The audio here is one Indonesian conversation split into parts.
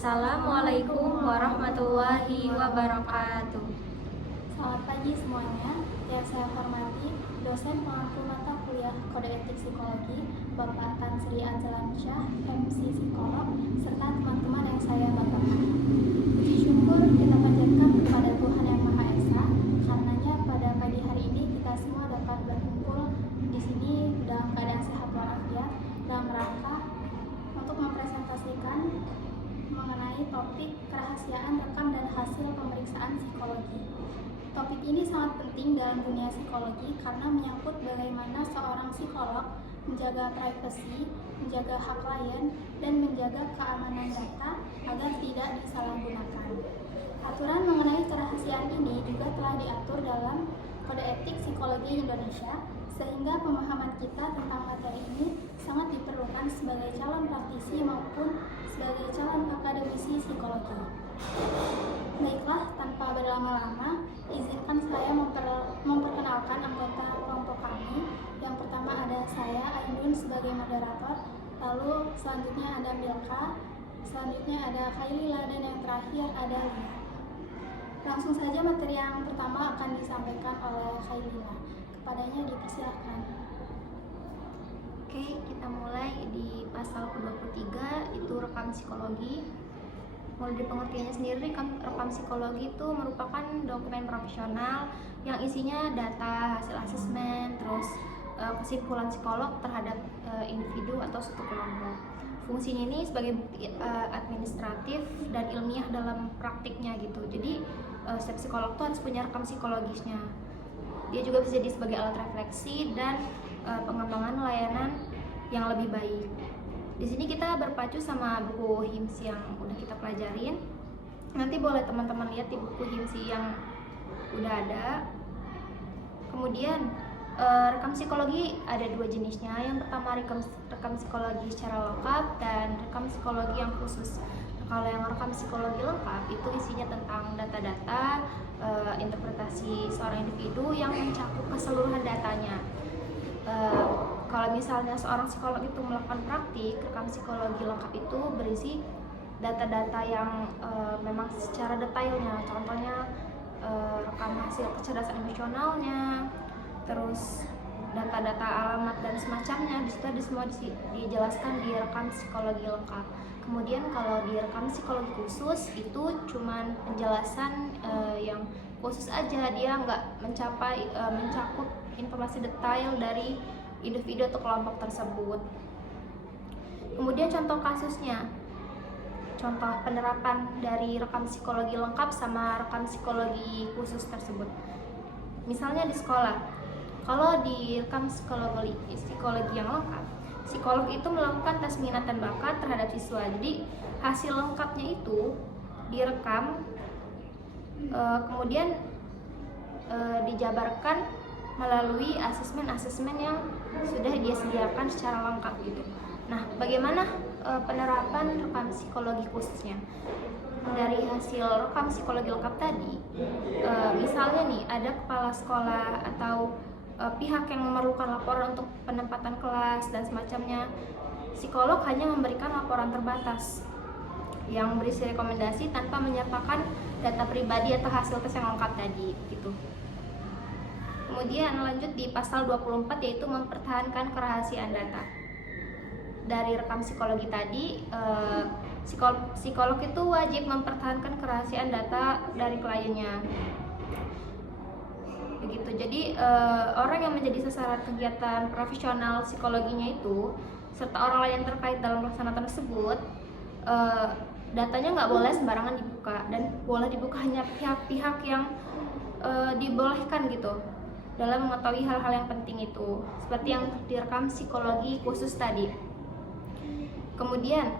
Assalamualaikum warahmatullahi wabarakatuh. Selamat pagi semuanya. Yang saya hormati dosen pengampu mata kuliah Kode Etik Psikologi, Bapak Tan Sri Anzalansyah, MC Psikolog, serta teman-teman yang saya banggakan. Puji syukur kita panjatkan kepada Tuhan Yang Maha Esa, karenanya pada pagi hari ini kita semua dapat berkumpul di sini dalam keadaan sehat walafiat dalam rangka untuk mempresentasikan mengenai topik kerahasiaan rekam dan hasil pemeriksaan psikologi. Topik ini sangat penting dalam dunia psikologi karena menyangkut bagaimana seorang psikolog menjaga privasi, menjaga hak klien, dan menjaga keamanan data agar tidak disalahgunakan. Aturan mengenai kerahasiaan ini juga telah diatur dalam Kode Etik Psikologi Indonesia, sehingga pemahaman kita tentang materi ini sangat diperlukan sebagai calon praktisi maupun sebagai calon akademisi psikologi. Baiklah, tanpa berlama-lama, izinkan saya memperkenalkan anggota kelompok kami. Yang pertama ada saya, Ainun, sebagai moderator, lalu selanjutnya ada Milka, selanjutnya ada Khailila, dan yang terakhir ada Lia. Langsung saja materi yang pertama akan disampaikan oleh Khailila. Kepadanya dipersilakan. Oke, kita mulai di pasal ke-23, itu rekam psikologi. Mulai dari pengertiannya sendiri, rekam psikologi itu merupakan dokumen profesional yang isinya data, hasil asesmen, terus kesimpulan psikolog terhadap individu atau suatu kelompok. Fungsinya ini sebagai bukti administratif dan ilmiah dalam praktiknya gitu. Jadi setiap psikolog tuh harus punya rekam psikologisnya. Dia juga bisa jadi sebagai alat refleksi dan pengembangan layanan yang lebih baik. Di sini kita berpacu sama buku HIMSI yang udah kita pelajarin. Nanti boleh teman-teman lihat di buku HIMSI yang udah ada. Kemudian rekam psikologi ada dua jenisnya. Yang pertama rekam psikologi secara lengkap dan rekam psikologi yang khusus. Kalau yang rekam psikologi lengkap itu isinya tentang data-data, interpretasi seorang individu yang mencakup keseluruhan datanya. Kalau misalnya seorang psikolog itu melakukan praktik, rekam psikologi lengkap itu berisi data-data yang memang secara detailnya. Contohnya rekam hasil kecerdasan emosionalnya, terus data-data alamat dan semacamnya. Di situ semua dijelaskan di rekam psikologi lengkap. Kemudian kalau di rekam psikologi khusus itu cuman penjelasan yang khusus aja, dia nggak mencakup informasi detail dari individu atau kelompok tersebut. Kemudian contoh kasusnya, contoh penerapan dari rekam psikologi lengkap sama rekam psikologi khusus tersebut. Misalnya di sekolah, kalau di rekam psikologi yang lengkap, psikolog itu melakukan tes minat dan bakat terhadap siswa. Jadi hasil lengkapnya itu direkam, kemudian dijabarkan melalui asesmen yang sudah dia sediakan secara lengkap gitu. Nah, bagaimana penerapan rekam psikologi khususnya? Dari hasil rekam psikologi lengkap tadi, misalnya nih ada kepala sekolah atau pihak yang memerlukan laporan untuk penempatan kelas dan semacamnya, psikolog hanya memberikan laporan terbatas yang berisi rekomendasi tanpa menyertakan data pribadi atau hasil tes yang lengkap tadi gitu. Kemudian lanjut di pasal 24, yaitu mempertahankan kerahasiaan data. Dari rekam psikologi tadi, psikolog itu wajib mempertahankan kerahasiaan data dari kliennya. Begitu. Jadi orang yang menjadi sasaran kegiatan profesional psikologinya itu serta orang lain yang terkait dalam pelaksanaan tersebut, datanya nggak boleh sembarangan dibuka, dan boleh dibuka hanya pihak-pihak yang dibolehkan gitu dalam mengetahui hal-hal yang penting itu, seperti yang direkam psikologi khusus tadi. Kemudian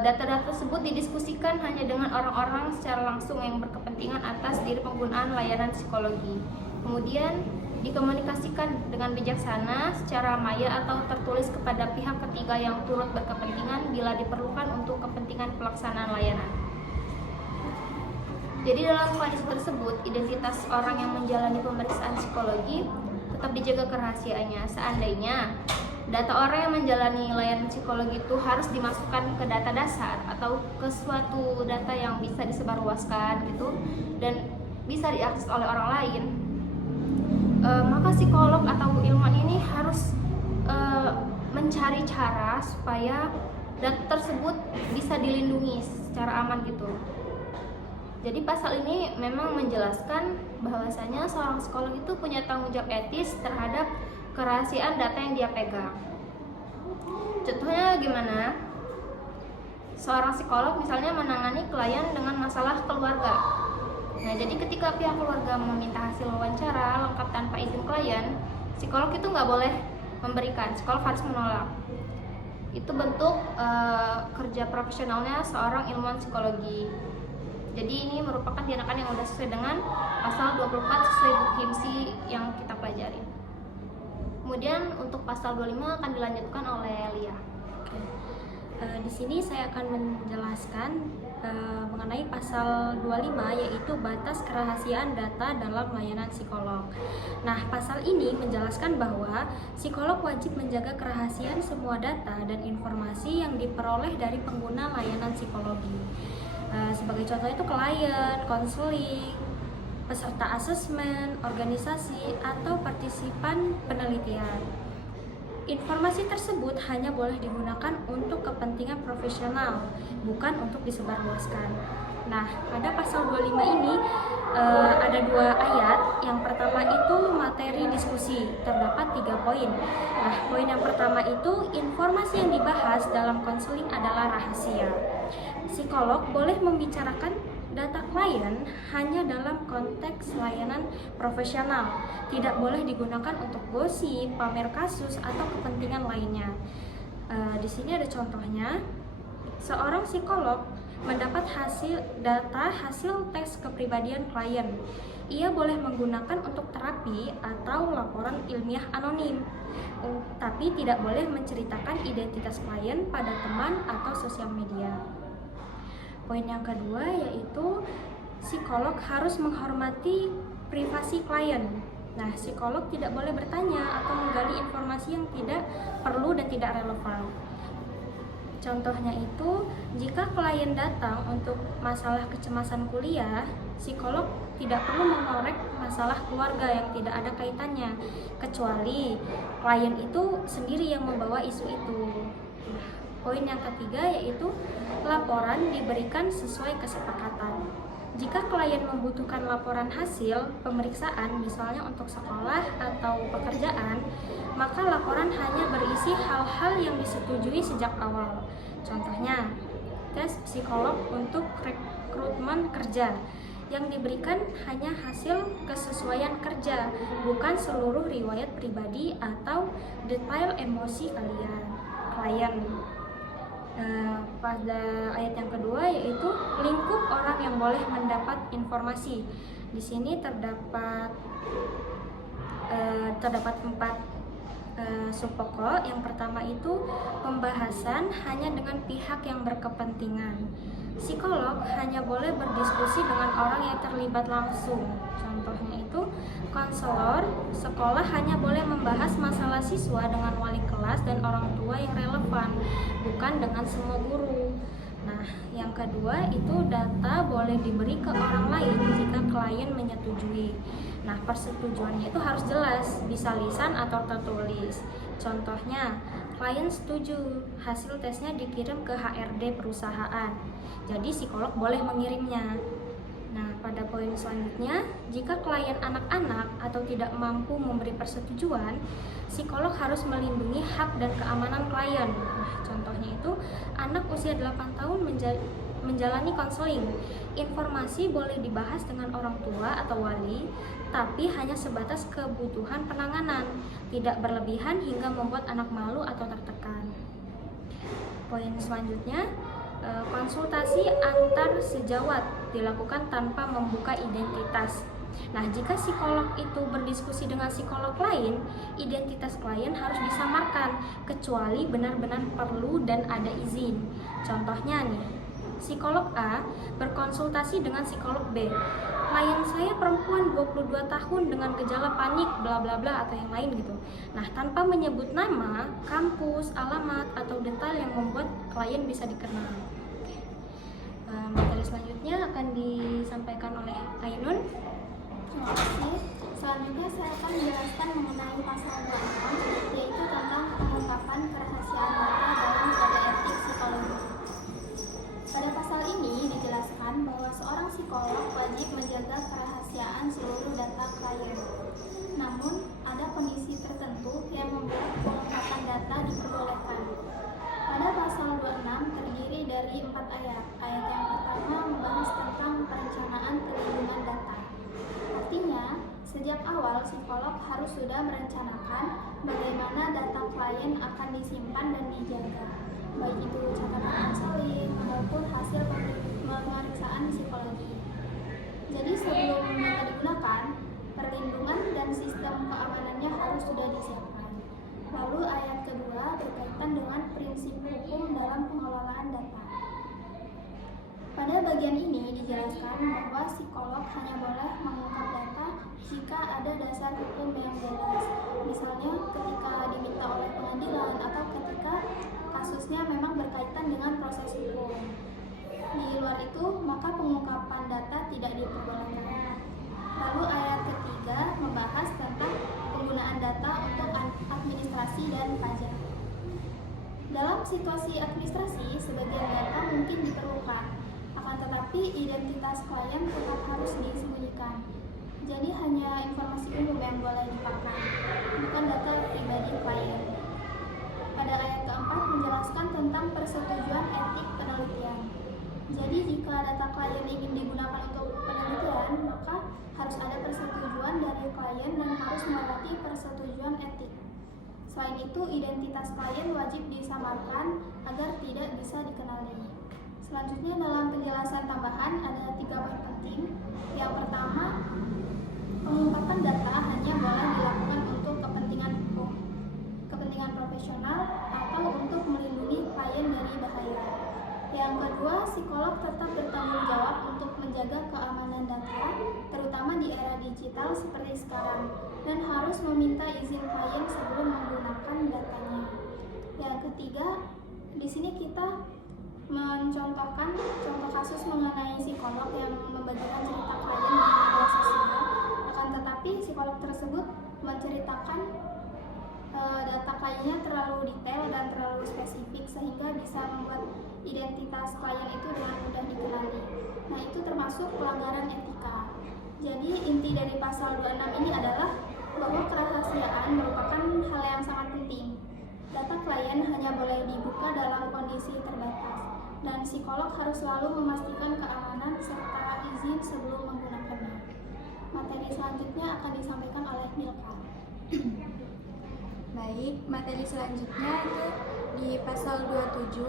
data-data tersebut didiskusikan hanya dengan orang-orang secara langsung yang berkepentingan atas diri penggunaan layanan psikologi. Kemudian dikomunikasikan dengan bijaksana secara maya atau tertulis kepada pihak ketiga yang turut berkepentingan bila diperlukan untuk kepentingan pelaksanaan layanan. Jadi dalam kondisi tersebut, identitas orang yang menjalani pemeriksaan psikologi tetap dijaga kerahasiaannya. Seandainya data orang yang menjalani layanan psikologi itu harus dimasukkan ke data dasar atau ke suatu data yang bisa disebarluaskan gitu dan bisa diakses oleh orang lain. Maka psikolog atau ilmuwan ini harus mencari cara supaya data tersebut bisa dilindungi secara aman gitu. Jadi pasal ini memang menjelaskan bahwasanya seorang psikolog itu punya tanggung jawab etis terhadap kerahasiaan data yang dia pegang. Contohnya gimana? Seorang psikolog misalnya menangani klien dengan masalah keluarga. Nah, jadi ketika pihak keluarga meminta hasil wawancara lengkap tanpa izin klien, psikolog itu nggak boleh memberikan, psikolog harus menolak. Itu bentuk kerja profesionalnya seorang ilmuwan psikologi. Jadi ini merupakan tindakan yang sudah sesuai dengan pasal 24 sesuai buku HIMSI yang kita pelajari. Kemudian untuk pasal 25 akan dilanjutkan oleh Lia. Di sini saya akan menjelaskan mengenai pasal 25, yaitu batas kerahasiaan data dalam layanan psikolog. Nah, pasal ini menjelaskan bahwa psikolog wajib menjaga kerahasiaan semua data dan informasi yang diperoleh dari pengguna layanan psikologi. Sebagai contoh itu klien, konseling, peserta asesmen, organisasi, atau partisipan penelitian. Informasi tersebut hanya boleh digunakan untuk kepentingan profesional, bukan untuk disebarluaskan. Nah, pada pasal 25 ini ada 2 ayat. Yang pertama itu materi diskusi, terdapat 3 poin. Nah, poin yang pertama itu informasi yang dibahas dalam konseling adalah rahasia. Psikolog boleh membicarakan data klien hanya dalam konteks layanan profesional, tidak boleh digunakan untuk gosip, pamer kasus, atau kepentingan lainnya. Di sini ada contohnya, seorang psikolog mendapat hasil tes kepribadian klien. Ia boleh menggunakan untuk terapi atau laporan ilmiah anonim, tapi tidak boleh menceritakan identitas klien pada teman atau sosial media. Poin yang kedua yaitu psikolog harus menghormati privasi klien. Nah, psikolog tidak boleh bertanya atau menggali informasi yang tidak perlu dan tidak relevan. Contohnya itu, jika klien datang untuk masalah kecemasan kuliah, psikolog tidak perlu mengorek masalah keluarga yang tidak ada kaitannya, kecuali klien itu sendiri yang membawa isu itu. Poin yang ketiga yaitu laporan diberikan sesuai kesepakatan. Jika klien membutuhkan laporan hasil pemeriksaan, misalnya untuk sekolah atau pekerjaan, maka laporan hanya berisi hal-hal yang disetujui sejak awal. Contohnya, tes psikolog untuk rekrutmen kerja. Yang diberikan hanya hasil kesesuaian kerja, bukan seluruh riwayat pribadi atau detail emosi klien. Pada ayat yang kedua yaitu lingkup orang yang boleh mendapat informasi. Di sini terdapat 4 subpokok. Yang pertama itu pembahasan hanya dengan pihak yang berkepentingan. Psikolog hanya boleh berdiskusi dengan orang yang terlibat langsung. Contohnya itu konselor sekolah hanya boleh membahas masalah siswa dengan wali kelas dan orang tua yang relevan, bukan dengan semua guru. Nah, yang kedua itu data boleh diberi ke orang lain jika klien menyetujui. Nah, persetujuannya itu harus jelas, bisa lisan atau tertulis. Contohnya, klien setuju hasil tesnya dikirim ke HRD perusahaan. Jadi psikolog boleh mengirimnya. Nah, pada poin selanjutnya, jika klien anak-anak atau tidak mampu memberi persetujuan, psikolog harus melindungi hak dan keamanan klien. Nah, contohnya itu, anak usia 8 tahun menjalani konseling. Informasi boleh dibahas dengan orang tua atau wali, tapi hanya sebatas kebutuhan penanganan, tidak berlebihan hingga membuat anak malu atau tertekan. Poin selanjutnya, konsultasi antar sejawat dilakukan tanpa membuka identitas. Nah, jika psikolog itu berdiskusi dengan psikolog lain, identitas klien harus disamarkan kecuali benar-benar perlu dan ada izin. Contohnya nih, psikolog A berkonsultasi dengan psikolog B. Klien saya perempuan 22 tahun dengan gejala panik bla bla bla atau yang lain gitu. Nah, tanpa menyebut nama, kampus, alamat atau detail yang membuat klien bisa dikenal. Materi selanjutnya akan disampaikan oleh Ainun. Terima kasih. Selanjutnya saya akan menjelaskan mengenai pasal 26, yaitu tentang pengungkapan kerahasiaan data dalam kode etik psikologi. Pada pasal ini dijelaskan bahwa seorang psikolog wajib menjaga kerahasiaan seluruh data klien. Namun, ada kondisi tertentu yang membuat pengungkapan data diperbolehkan. Pada pasal 26 terdiri dari 4 ayat. Ayat yang pertama membahas tentang perencanaan perlindungan data. Artinya, sejak awal psikolog harus sudah merencanakan bagaimana data klien akan disimpan dan dijaga, baik itu catatan konseling maupun hasil pemeriksaan psikologi. Jadi sebelum data digunakan, perlindungan dan sistem keamanannya harus sudah disiapkan. Lalu ayat kedua berkaitan dengan prinsip hukum dalam pengelolaan data. Pada bagian ini dijelaskan bahwa psikolog hanya boleh mengungkap data jika ada dasar hukum yang jelas. Misalnya ketika diminta oleh pengadilan atau ketika kasusnya memang berkaitan dengan proses hukum. Di luar itu, maka pengungkapan data tidak diperbolehkan. Lalu ayat ketiga membahas tentang penggunaan data untuk administrasi dan pajak. Dalam situasi administrasi, sebagian data mungkin diperlukan, akan tetapi identitas klien tetap harus disembunyikan. Jadi hanya informasi umum yang boleh dipakai, bukan data pribadi klien. Pada ayat keempat menjelaskan tentang persetujuan etik penelitian. Jadi jika data klien ingin digunakan untuk penelitian, maka harus ada persetujuan dari klien dan harus melewati persetujuan etik. Selain itu, identitas klien wajib disamarkan agar tidak bisa dikenali. Selanjutnya dalam penjelasan tambahan ada 3 poin penting. Yang pertama, pengungkapan data hanya boleh dilakukan untuk kepentingan profesional atau untuk melindungi klien dari bahaya. Yang kedua, psikolog tetap bertanggung jawab untuk menjaga keamanan data, terutama di era digital seperti sekarang, dan harus meminta izin klien sebelum menggunakan datanya. Yang ketiga, di sini kita mencontohkan contoh kasus mengenai psikolog yang membagikan cerita klien di media sosial. Akan tetapi psikolog tersebut menceritakan data kliennya terlalu detail dan terlalu spesifik sehingga bisa membuat identitas klien itu dengan mudah dikenali. Nah, itu termasuk pelanggaran etika. Jadi inti dari pasal 26 ini adalah bahwa kerahasiaan merupakan hal yang sangat penting. Data klien hanya boleh dibuka dalam kondisi terbatas, dan psikolog harus selalu memastikan keamanan serta izin sebelum menggunakannya. Materi selanjutnya akan disampaikan oleh Milka. Baik, materi selanjutnya itu di pasal 27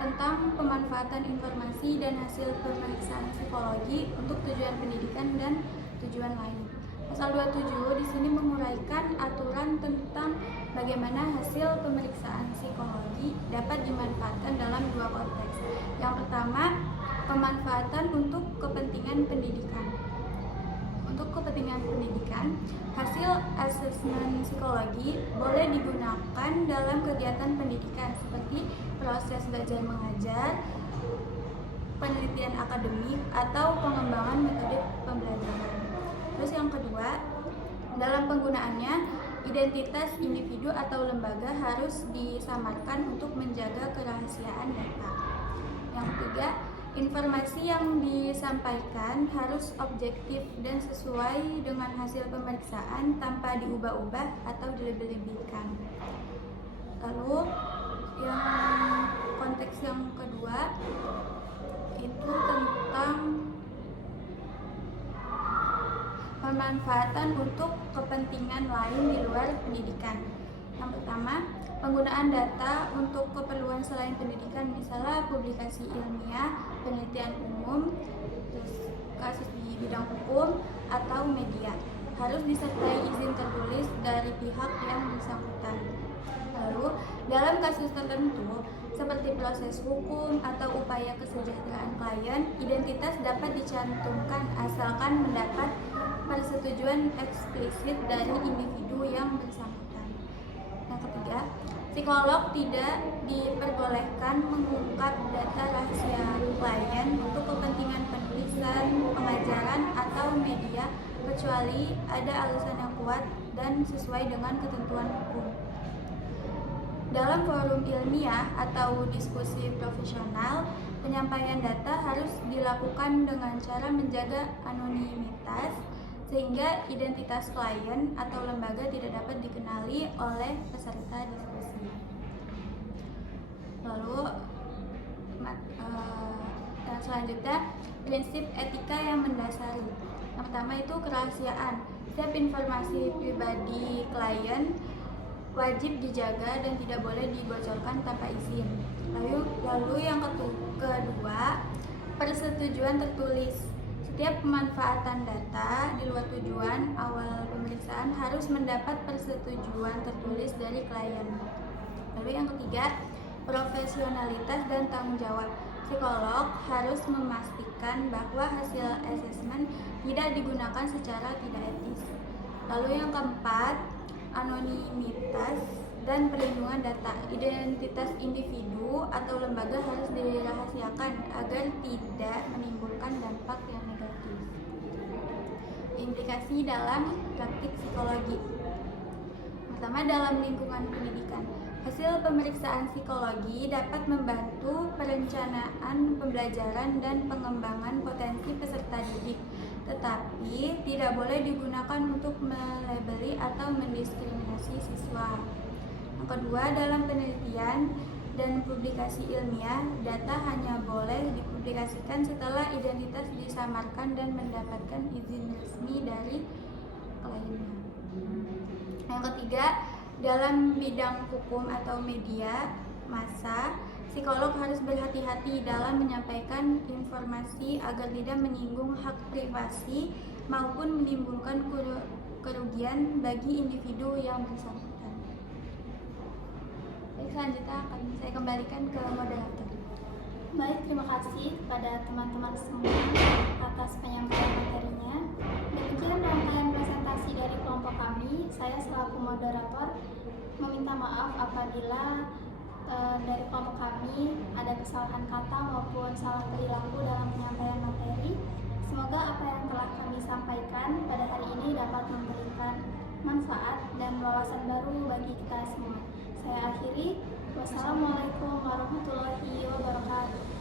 tentang pemanfaatan informasi dan hasil pemeriksaan psikologi untuk tujuan pendidikan dan tujuan lain. Pasal 27 di sini menguraikan aturan tentang bagaimana hasil pemeriksaan psikologi dapat dimanfaatkan dalam 2 konteks. Yang pertama, pemanfaatan untuk kepentingan pendidikan. Untuk kepentingan pendidikan, hasil asesmen psikologi boleh digunakan dalam kegiatan pendidikan seperti proses belajar mengajar, penelitian akademik, atau pengembangan metode pembelajaran. Terus yang kedua, dalam penggunaannya, identitas individu atau lembaga harus disamarkan untuk menjaga kerahasiaan data. Yang ketiga, informasi yang disampaikan harus objektif dan sesuai dengan hasil pemeriksaan tanpa diubah-ubah atau dilebih-lebihkan. Lalu yang konteks yang kedua itu tentang pemanfaatan untuk kepentingan lain di luar pendidikan. Yang pertama, penggunaan data untuk keperluan selain pendidikan, misalnya publikasi ilmiah, penelitian umum, terus kasus di bidang hukum atau media, harus disertai izin tertulis dari pihak yang bersangkutan. Lalu, dalam kasus tertentu, seperti proses hukum atau upaya kesejahteraan klien, identitas dapat dicantumkan asalkan mendapat persetujuan eksplisit dari individu yang bersangkutan. Yang ketiga, psikolog tidak diperbolehkan mengungkap data rahasia klien untuk kepentingan penulisan, pengajaran, atau media kecuali ada alasan yang kuat dan sesuai dengan ketentuan hukum. Dalam forum ilmiah atau diskusi profesional, penyampaian data harus dilakukan dengan cara menjaga anonimitas sehingga identitas klien atau lembaga tidak dapat dikenali oleh peserta diskusi. Lalu selanjutnya, prinsip etika yang mendasari. Yang pertama itu kerahasiaan. Setiap informasi pribadi klien wajib dijaga dan tidak boleh dibocorkan tanpa izin. Lalu yang kedua, persetujuan tertulis. Setiap pemanfaatan data di luar tujuan awal pemeriksaan harus mendapat persetujuan tertulis dari klien. Lalu yang ketiga, profesionalitas dan tanggung jawab. Psikolog harus memastikan bahwa hasil asesmen tidak digunakan secara tidak etis. Lalu yang keempat, anonimitas dan perlindungan data. Identitas individu atau lembaga harus dirahasiakan agar tidak menimbulkan dampak yang negatif. Implikasi dalam praktik psikologi. Pertama, dalam lingkungan pendidikan. Hasil pemeriksaan psikologi dapat membantu perencanaan pembelajaran dan pengembangan potensi peserta didik, tetapi tidak boleh digunakan untuk melabeli atau mendiskriminasi siswa. Yang kedua, dalam penelitian dan publikasi ilmiah, data hanya boleh dipublikasikan setelah identitas disamarkan dan mendapatkan izin resmi dari kliennya. Yang ketiga, dalam bidang hukum atau media massa, psikolog harus berhati-hati dalam menyampaikan informasi agar tidak menyinggung hak privasi maupun menimbulkan kerugian bagi individu yang bersangkutan. Baik, selanjutnya akan saya kembalikan ke moderator. Baik, terima kasih kepada teman-teman semua atas penyampaian materinya. Demikian rangkaian presentasi dari kelompok kami. Saya selaku moderator meminta maaf apabila dari kelompok kami ada kesalahan kata maupun salah perilaku dalam penyampaian materi. Semoga apa yang telah kami sampaikan pada hari ini dapat memberikan manfaat dan wawasan baru bagi kita semua. Saya akhiri. Wassalamualaikum warahmatullahi wabarakatuh.